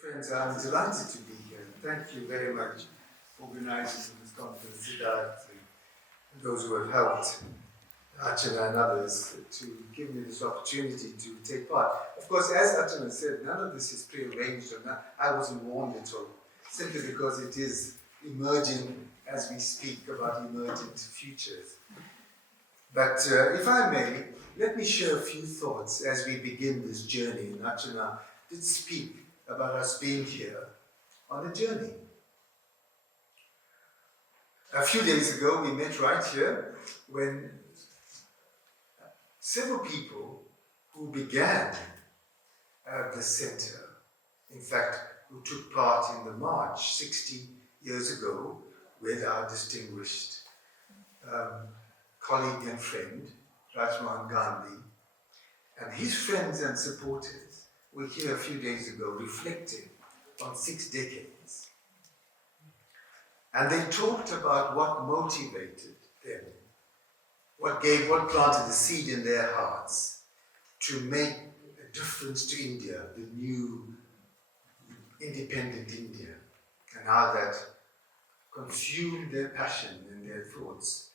Friends, I'm delighted to be here. Thank you very much for organizing this conference, Siddharth, and those who have helped, Archana and others, to give me this opportunity to take part. Of course, as Archana said, none of this is pre-arranged, or I wasn't warned at all, simply because it is emerging as we speak about emergent futures. But if I may, let me share a few thoughts as we begin this journey. And Archana did speak about us being here on a journey. A few days ago, we met right here when several people who began the center, in fact, who took part in the march 60 years ago with our distinguished colleague and friend, Rajmohan Gandhi, and his friends and supporters were here a few days ago reflecting on 6 decades. And they talked about what motivated them, what planted the seed in their hearts to make a difference to India, the new independent India, and how that consumed their passion and their thoughts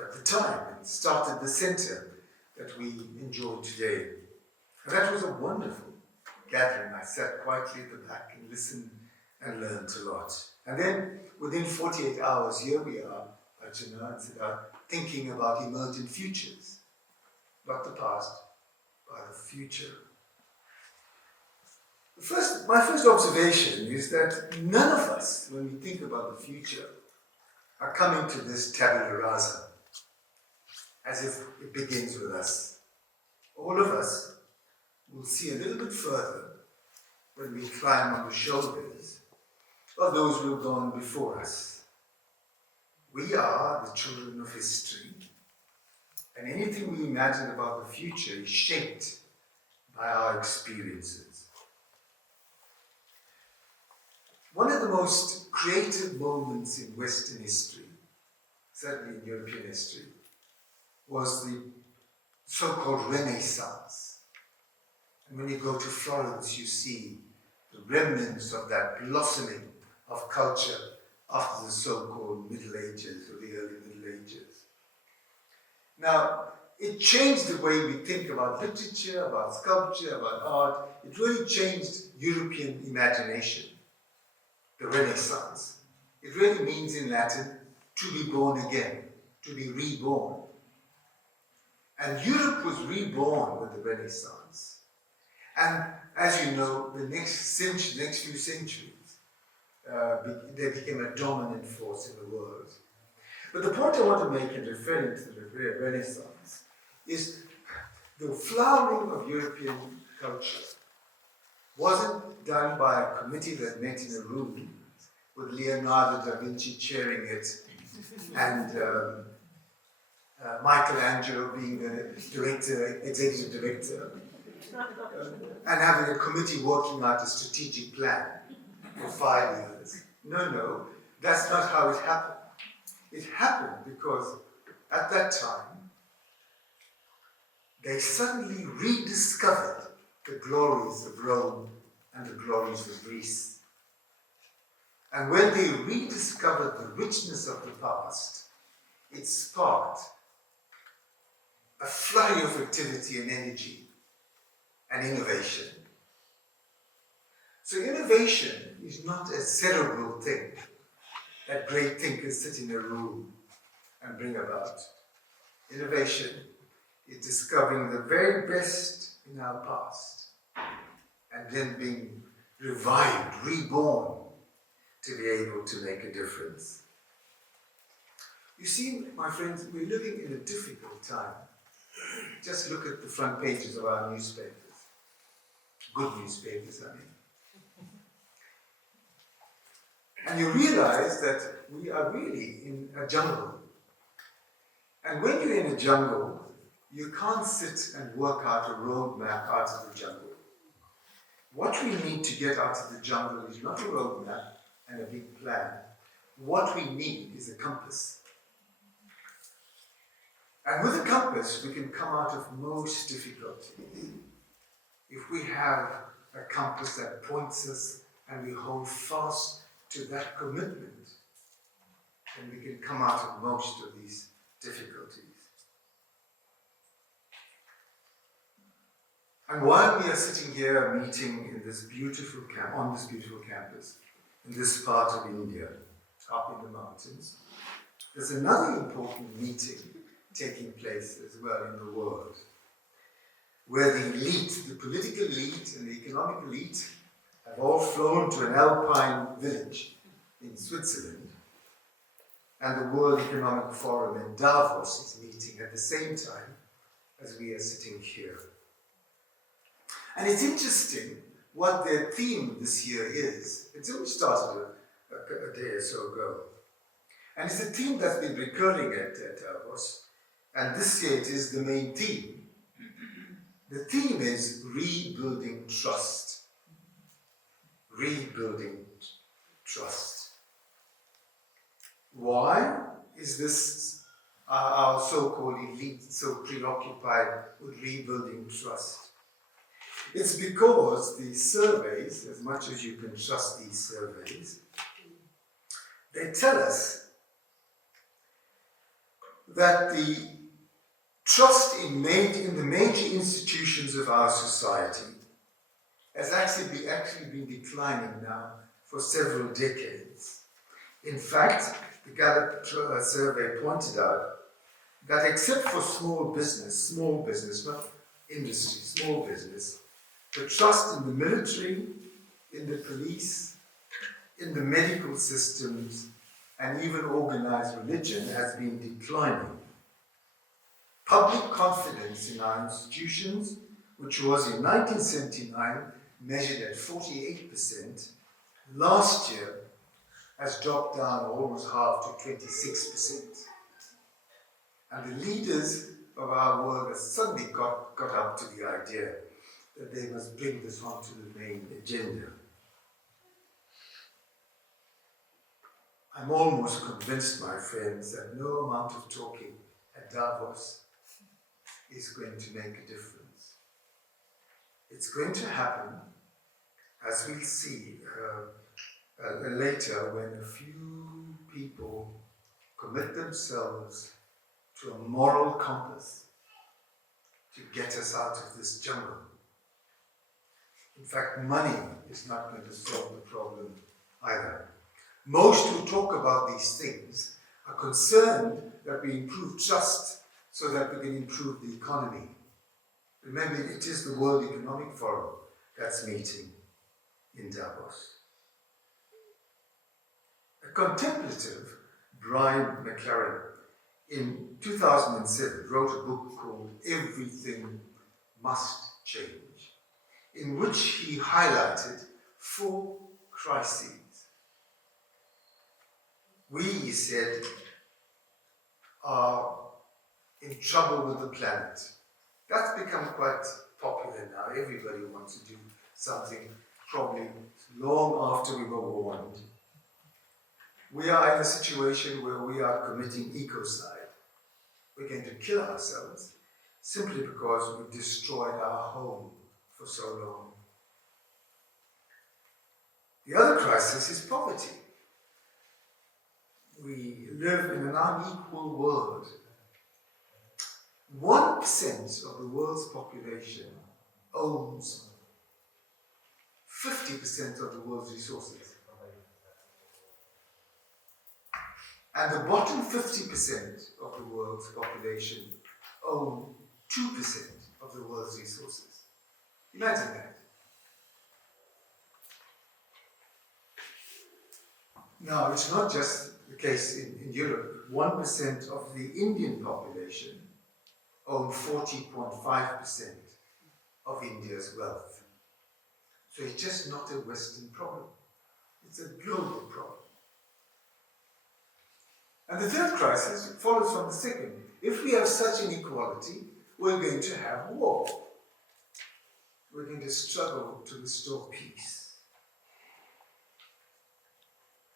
at the time and started the center that we enjoy today. And that was a wonderful gathering. I sat quietly at the back and listened and learned a lot. And then within 48 hours, here we are, Archana and Siddharth, thinking about emergent futures. Not the past, but the future. My first observation is that none of us, when we think about the future, are coming to this tabula rasa, as if it begins with us. All of us will see a little bit further when we climb on the shoulders of those who have gone before us. We are the children of history, and anything we imagine about the future is shaped by our experiences. One of the most creative moments in Western history, certainly in European history, was the so-called Renaissance. And when you go to Florence, you see the remnants of that blossoming of culture after the so-called Middle Ages, or the early Middle Ages. Now, it changed the way we think about literature, about sculpture, about art. It really changed European imagination, the Renaissance. It really means in Latin, to be born again, to be reborn. And Europe was reborn with the Renaissance. And as you know, the next few centuries, they became a dominant force in the world. But the point I want to make in referring to the Renaissance is the flowering of European culture wasn't done by a committee that met in a room with Leonardo da Vinci chairing it and Michelangelo being the executive director, and having a committee working out a strategic plan for 5 years. No, that's not how it happened. It happened because at that time, they suddenly rediscovered the glories of Rome and the glories of Greece. And when they rediscovered the richness of the past, it sparked a flurry of activity and energy and innovation. So innovation is not a cerebral thing that great thinkers sit in a room and bring about. Innovation is discovering the very best in our past and then being revived, reborn, to be able to make a difference. You see, my friends, we're living in a difficult time. Just look at the front pages of our newspapers. Good newspapers, I mean. And you realize that we are really in a jungle. And when you're in a jungle, you can't sit and work out a roadmap out of the jungle. What we need to get out of the jungle is not a roadmap and a big plan. What we need is a compass. And with a compass, we can come out of most difficulties. If we have a compass that points us and we hold fast to that commitment, then we can come out of most of these difficulties. And while we are sitting here meeting in this beautiful on this beautiful campus, in this part of India, up in the mountains, there's another important meeting taking place as well in the world, where the elite, the political elite and the economic elite, have all flown to an alpine village in Switzerland, and the World Economic Forum in Davos is meeting at the same time as we are sitting here. And it's interesting what their theme this year is. It's only started a day or so ago. And it's a theme that's been recurring at Davos, and this year it is the main theme. The theme is rebuilding trust. Rebuilding trust. Why is this our so-called elite so preoccupied with rebuilding trust? It's because the surveys, as much as you can trust these surveys, they tell us that the trust in the major institutions of our society has actually been declining now for several decades. In fact, the Gallup survey pointed out that except for small business, not industry, small business, the trust in the military, in the police, in the medical systems, and even organized religion has been declining. Public confidence in our institutions, which was in 1979 measured at 48%, last year has dropped down almost half to 26%. And the leaders of our world have suddenly got up to the idea that they must bring this onto the main agenda. I'm almost convinced, my friends, that no amount of talking at Davos is going to make a difference. It's going to happen, as we'll see later, when a few people commit themselves to a moral compass to get us out of this jungle. In fact, money is not going to solve the problem either. Most who talk about these things are concerned that we improve trust so that we can improve the economy. Remember, it is the World Economic Forum that's meeting in Davos. A contemplative, Brian McLaren, in 2007 wrote a book called Everything Must Change, in which he highlighted 4 crises. We, he said, are in trouble with the planet. That's become quite popular now. Everybody wants to do something, probably long after we were warned. We are in a situation where we are committing ecocide. We're going to kill ourselves simply because we've destroyed our home for so long. The other crisis is poverty. We live in an unequal world. 1% of the world's population owns 50% of the world's resources. And the bottom 50% of the world's population own 2% of the world's resources. Imagine that. Now, it's not just the case in Europe. 1% of the Indian population own 40.5% of India's wealth. So it's just not a Western problem. It's a global problem. And the third crisis follows from the second. If we have such inequality, we're going to have war. We're going to struggle to restore peace.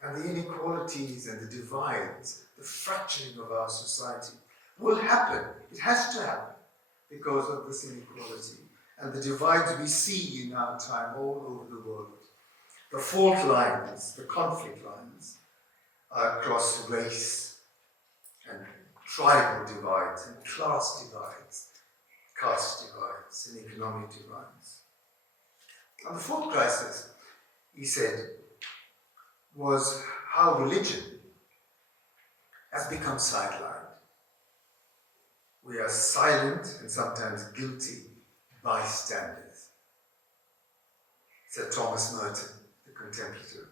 And the inequalities and the divides, the fracturing of our society will happen. It has to happen because of this inequality and the divides we see in our time all over the world. The fault lines, the conflict lines, are across race and tribal divides and class divides, caste divides and economic divides. And the fourth crisis, he said, was how religion has become sidelined. We are silent and sometimes guilty bystanders, said Thomas Merton, the contemplative.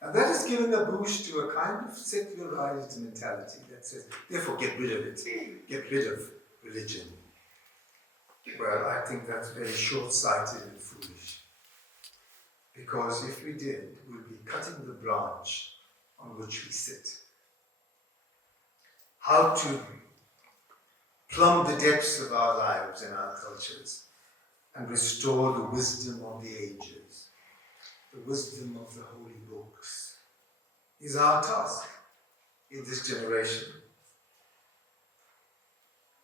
And that has given a boost to a kind of secularized mentality that says, therefore get rid of it, get rid of religion. Well, I think that's very short-sighted and foolish. Because if we did, we'd be cutting the branch on which we sit. How to plumb the depths of our lives and our cultures and restore the wisdom of the ages, the wisdom of the holy books, is our task in this generation.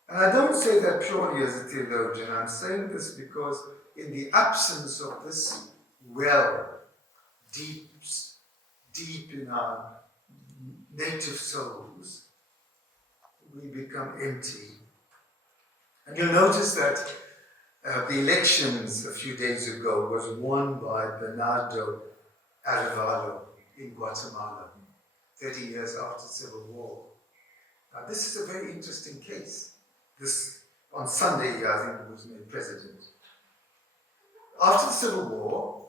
And I don't say that purely as a theologian. I'm saying this because in the absence of this well, deep in our native souls, we become empty. And you'll notice that the elections a few days ago was won by Bernardo Arevalo in Guatemala, 30 years after the Civil War. Now, this is a very interesting case. This, on Sunday, I think, he was made president. After the Civil War,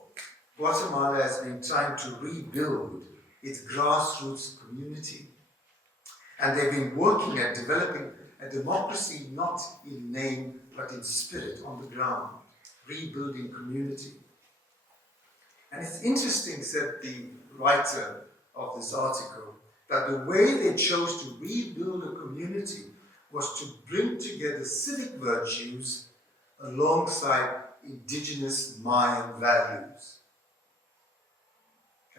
Guatemala has been trying to rebuild its grassroots community. And they've been working at developing a democracy not in name but in spirit on the ground, rebuilding community. And it's interesting, said the writer of this article, that the way they chose to rebuild a community was to bring together civic virtues alongside indigenous Mayan values.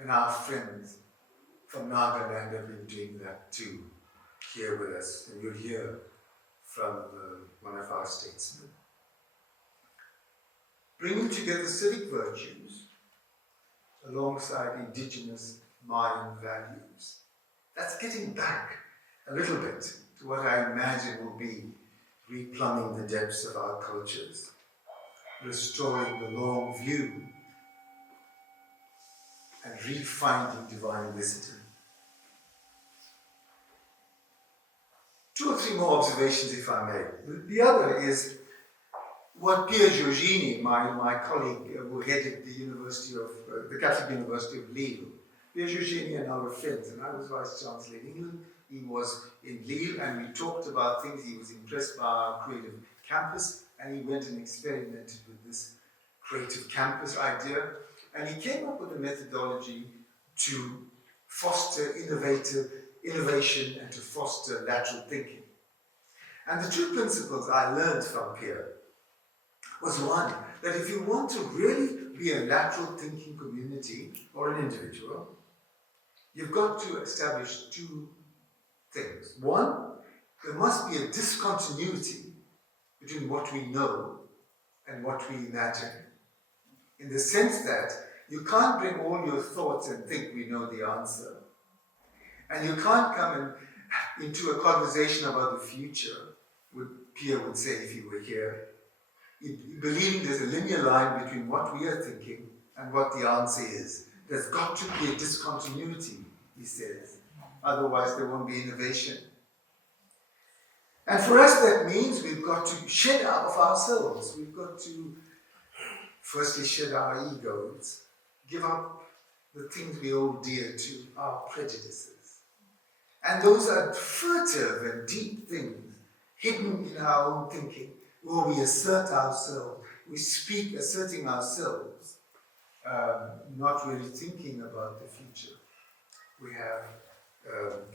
And our friends from Nagaland have been doing that too, here with us, and you'll hear from one of our statesmen. Bringing together civic virtues alongside indigenous Mayan values. That's getting back a little bit to what I imagine will be replumbing the depths of our cultures, restoring the long view, and refinding divine wisdom. 2 or 3 more observations, if I may. The other is what Pierre Giorgini, my colleague who headed the Catholic University of Lille. Pierre Giorgini and I were friends, and I was Vice Chancellor in England. He was in Lille, and we talked about things. He was impressed by our creative campus, and he went and experimented with this creative campus idea. And he came up with a methodology to foster innovation and to foster lateral thinking. And the 2 principles I learned from Pierre was one, that if you want to really be a lateral thinking community or an individual, you've got to establish 2 things. One, there must be a discontinuity between what we know and what we imagine. In the sense that you can't bring all your thoughts and think we know the answer. And you can't come into a conversation about the future, what Pierre would say if he were here, believing there's a linear line between what we are thinking and what the answer is. There's got to be a discontinuity, he says. Otherwise there won't be innovation. And for us that means we've got to shed out of ourselves. We've got to firstly shed our egos, give up the things we hold dear to, our prejudices. And those are furtive and deep things hidden in our own thinking, where we assert ourselves, we speak asserting ourselves, not really thinking about the future. We have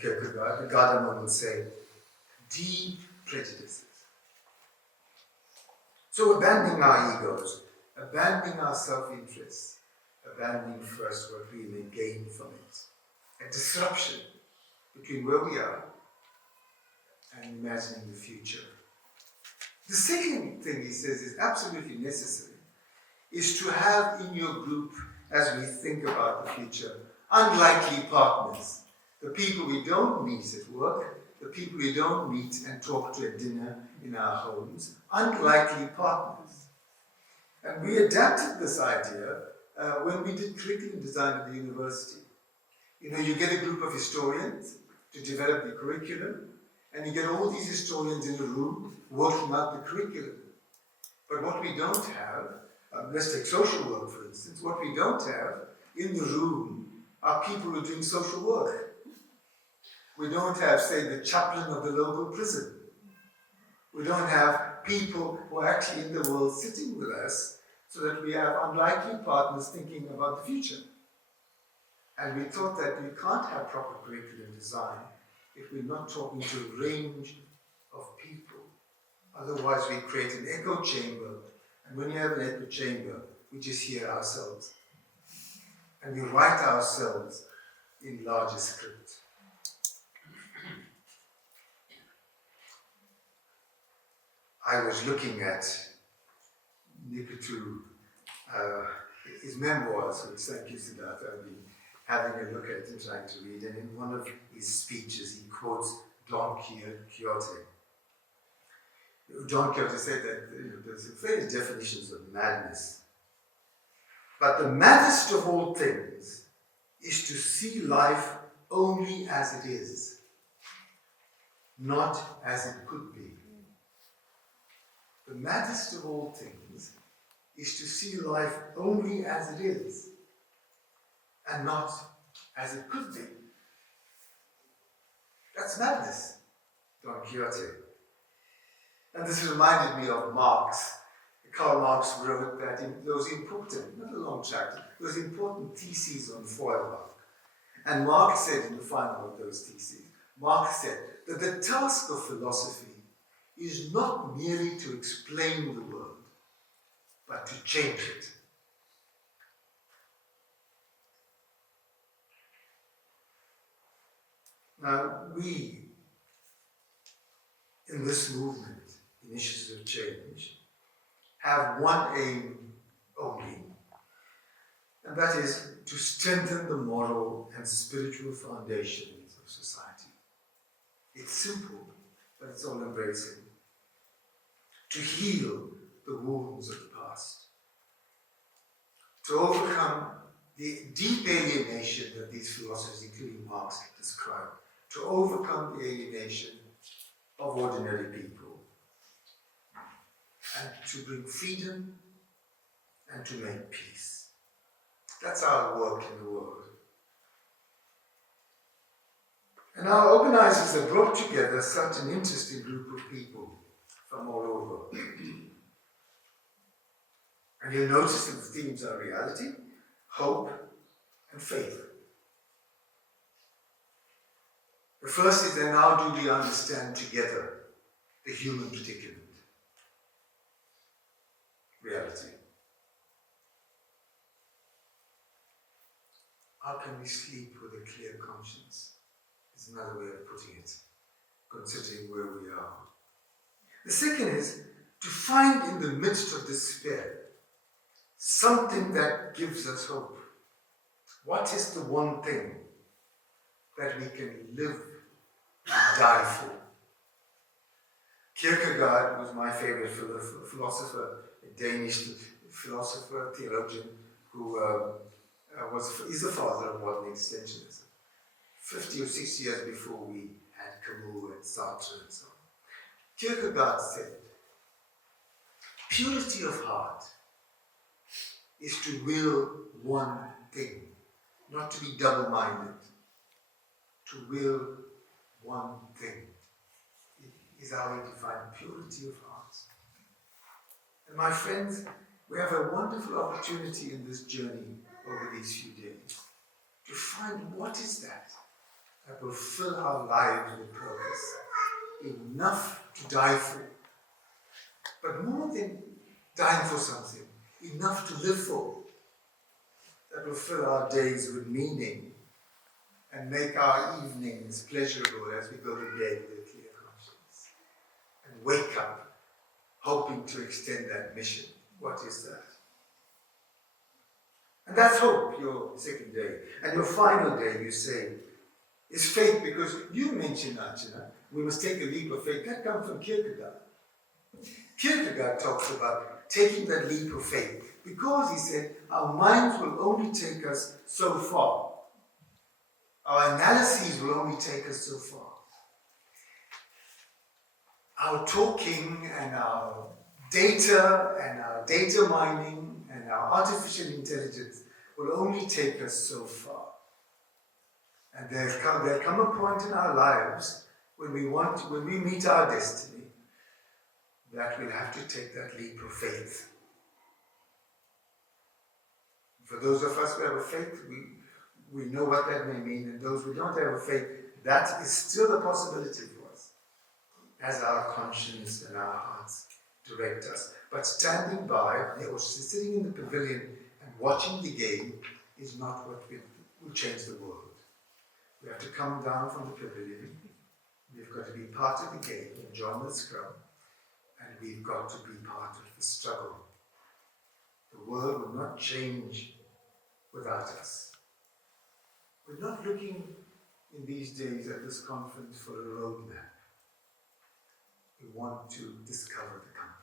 Kierkegaard, Gadamer would say, deep prejudices. So abandoning our egos, abandoning our self-interest, abandoning first what we may gain from it. A disruption between where we are and imagining the future. The second thing he says is absolutely necessary, is to have in your group as we think about the future. Unlikely partners, the people we don't meet at work, the people we don't meet and talk to at dinner in our homes, unlikely partners. And we adapted this idea when we did curriculum design at the university. You know, you get a group of historians to develop the curriculum, and you get all these historians in a room working out the curriculum. But what we don't have, let's take social work for instance, what we don't have in the room are people who are doing social work. We don't have, say, the chaplain of the local prison. We don't have people who are actually in the world sitting with us so that we have unlikely partners thinking about the future. And we thought that we can't have proper curriculum design if we're not talking to a range of people. Otherwise, we create an echo chamber. And when you have an echo chamber, we just hear ourselves. And we write ourselves in larger script. I was looking at Nikitu, his memoirs, which thank you, Siddhartha, I've been having a look at and trying to read, and in one of his speeches he quotes Don Quixote. Don Quixote said that there's various definitions of madness. But the maddest of all things is to see life only as it is, not as it could be. The maddest of all things is to see life only as it is, and not as it could be. That's madness, Don Quixote. And this reminded me of Marx. Karl Marx wrote that in those important, not a long chapter, those important theses on Feuerbach. And Marx said in the final of those theses, Marx said that the task of philosophy is not merely to explain the world, but to change it. Now, we, in this movement, Initiatives of Change, have one aim only, and that is to strengthen the moral and spiritual foundations of society. It's simple, but it's all embracing. To heal the wounds of the past. To overcome the deep alienation that these philosophers, including Marx, describe. To overcome the alienation of ordinary people. And to bring freedom and to make peace. That's our work in the world. And our organizers have brought together such an interesting group of people from all over. And you'll notice that the themes are reality, hope, and faith. The first is then, how do we understand together the human predicament? Reality. How can we sleep with a clear conscience? Is another way of putting it, considering where we are. The second is to find in the midst of despair something that gives us hope. What is the one thing that we can live and die for? Kierkegaard was my favorite philosopher, a Danish philosopher, theologian, who is the father of modern existentialism. 50 or 60 years before we had Camus and Sartre and so on. Kierkegaard said, purity of heart is to will one thing, not to be double-minded. To will one thing is how we define purity of heart. And my friends, we have a wonderful opportunity in this journey over these few days to find what is that will fill our lives with purpose, enough to die for. But more than dying for something, enough to live for, that will fill our days with meaning and make our evenings pleasurable as we go to bed with a clear conscience. And wake up hoping to extend that mission. What is that? And that's hope, your second day. And your final day, you say, is faith, because you mentioned, Archana, we must take a leap of faith. That comes from Kierkegaard. Kierkegaard talks about taking that leap of faith because he said our minds will only take us so far. Our analyses will only take us so far. Our talking and our data mining and our artificial intelligence will only take us so far. And there'll come a point in our lives when we meet our destiny, that we'll have to take that leap of faith. For those of us who have a faith, we know what that may mean, and those who don't have a faith, that is still a possibility for us, as our conscience and our hearts direct us. But standing by, or sitting in the pavilion and watching the game is not what will change the world. We have to come down from the pavilion. We've got to be part of the game, enjoy the scrum, and we've got to be part of the struggle. The world will not change without us. We're not looking in these days at this conference for a roadmap. We want to discover the compass.